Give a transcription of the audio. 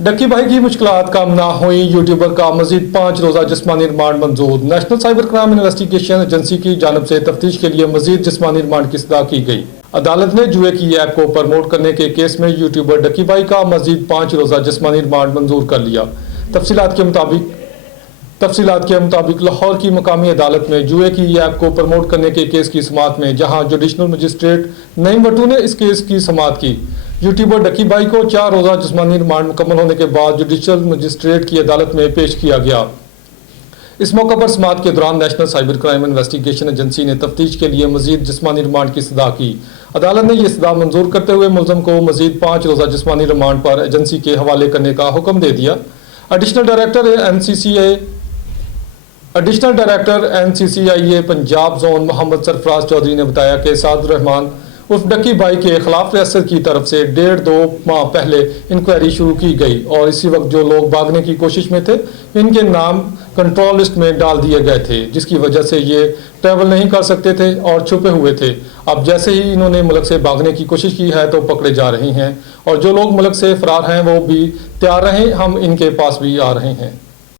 Ducky भाई की मुश्किलात कम ना हुई, यूट्यूबर का मजीद 5 रोजा जिस्मानी रिमांड मंजूर। National cyber crime investigation agency की जानब से तफ्तीश के लिए मजीद जिस्मानी रिमांड की सदा की गई। अदालत ने जुए की ऐप को प्रमोट करने के केस में यूट्यूबर डक्की भाई का मजीद 5 रोजा जिस्मानी रिमांड मंजूर कर लिया। तफसीलात के मुताबिक लाहौर की मकामी अदालत में जुए की ऐप को प्रमोट करने के केस की समाअत में जहां जुडिशनल मजिस्ट्रेट नईम वटू ने इस केस की समाअत की, यूट्यूबर डक्की भाई को 4 रोजा जिस्मानी रिमांड मुकम्मल होने के बाद जुडिशल मजिस्ट्रेट की अदालत में पेश किया गया। इस मौके पर समाअत के दौरान national cyber crime investigation agency ने तफ्तीश के लिए मजीद जिस्मानी रिमांड की सदा की। अदालत ने यह सदा मंजूर करते हुए मुलजम को मजीद 5 रोजा जिस्मानी रिमांड पर एजेंसी के हवाले करने का हुक्म दे दिया। Additional director NCCIA Punjab zone Mohammad Sarfaraz Chaudhry ने बताया कि सादुर रहमान उर्फ डक्की भाई के खिलाफ रियासत की तरफ से 1.5-2 माह पहले इंक्वायरी शुरू की गई और इसी वक्त जो लोग भागने की कोशिश में थे इनके नाम कंट्रोल लिस्ट में डाल दिए गए थे, जिसकी वजह से ये ट्रैवल नहीं कर सकते थे और छुपे हुए थे। अब जैसे ही इन्होंने मुल्क से भागने की कोशिश की है तो पकड़े जा रहे हैं और जो लोग मुल्क से फरार हैं वो भी तैयार रहें, हम इनके पास भी आ रहे हैं।